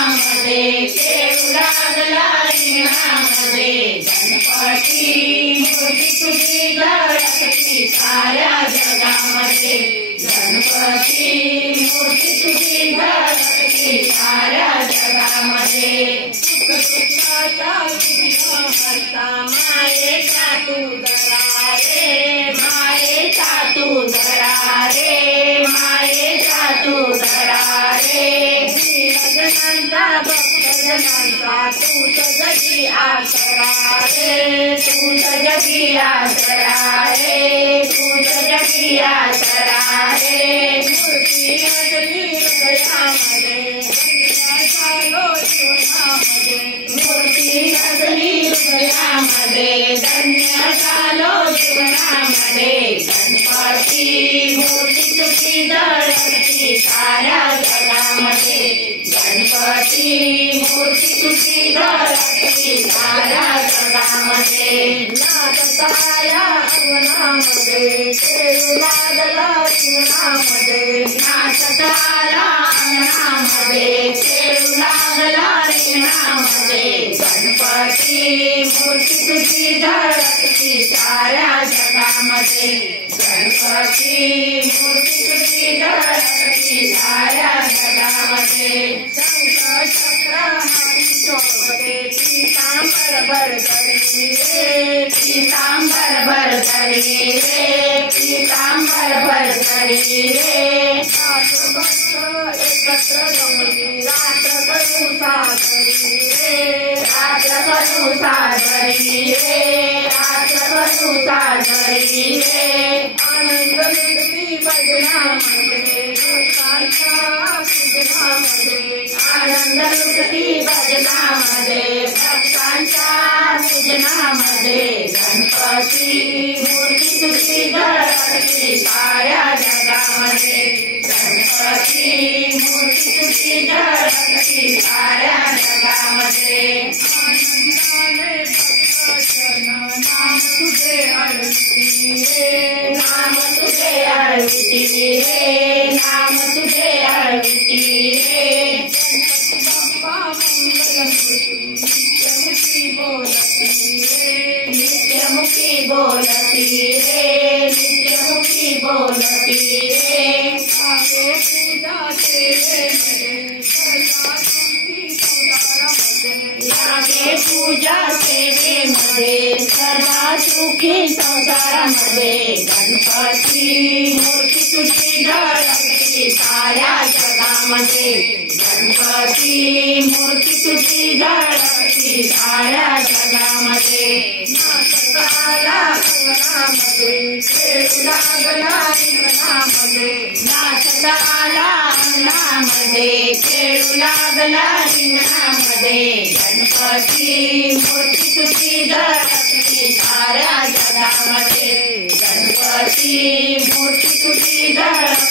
रिंगणामध्ये खेळू लागला रिंगणामध्ये गणपती मूर्ती तुझी झळकती साऱ्या जगामध्ये गणपती मूर्ती तुझी झळकती साऱ्या जगामध्ये सुख सुखाचा विघ्न हरता मायेचा तू धरा रे मायेचा तू धरा रे मायेचा तू धरा रे जनांचा भक्तजनांचा तूच जगी आसरा रे तूच जगी आसरा रे तूच जगी आसरा रे मूर्ती असली हृदयामध्ये चालो जीवनामध्ये मूर्ती असली हृदयामध्ये धन्य झालो जीवनामध्ये गणपती मूर्ती तुझी झळकती साऱ्या जगामध्ये गणपती मूर्ती तुझी झळकती साऱ्या जगामध्ये नाचत आला अंगणामध्ये खेळू लागला रिंगणामध्ये नाचत आला अंगणामध्ये खेळू लागला रिंगणामध्ये गणपती मूर्ती तुझी झळकती साऱ्या जगामध्ये गणपती मूर्ती तुझी झळकती साऱ्या जगामध्ये चक्र हाती शोभते पीतांबर भरधरी रे पीतांबर भरधरी रे पीतांबर भरधरी रे एकत्र जमली रात्र करू साजरी रे रात्र करू साजरी रे रात्र करू साजरी रे आनंद लुटती भजनामध्ये भक्तांच्या पूजनामध्ये आनंद लुटती भजनामध्ये भक्तांच्या पूजनामध्ये गणपती मूर्ती तुझी झळकती साऱ्या जगामध्ये गणपती मूर्ती तुझी झळकती साऱ्या जगामध्ये आनंदाने नाम तुझे आळविती रे नाम तुझे आळविती रे नाम तुझे आळविती रे बाप्पा मंगलमूर्ती नित्यमुखी बोलती रे नित्यमुखी बोलती रे नित्यमुखी बोलती रे आगे पूजा सेवेमध्ये सदा सुखी संसारामध्ये लागे पूजा सेवेमध्ये सदा सुखी संसारामध्ये गणपती मूर्ती तुझी झळकती साऱ्या जगामध्ये गणपती मूर्ती तुझी झळकती साऱ्या जगामध्ये नाचत आला अंगणामध्ये खेळू लागला रिंगणामध्ये नाचत आला अंगणामध्ये खेळू लागला रिंगणामध्ये गणपती मूर्ती तुझी झळकती साऱ्या जगामध्ये गणपती मूर्ती तुझी झळकती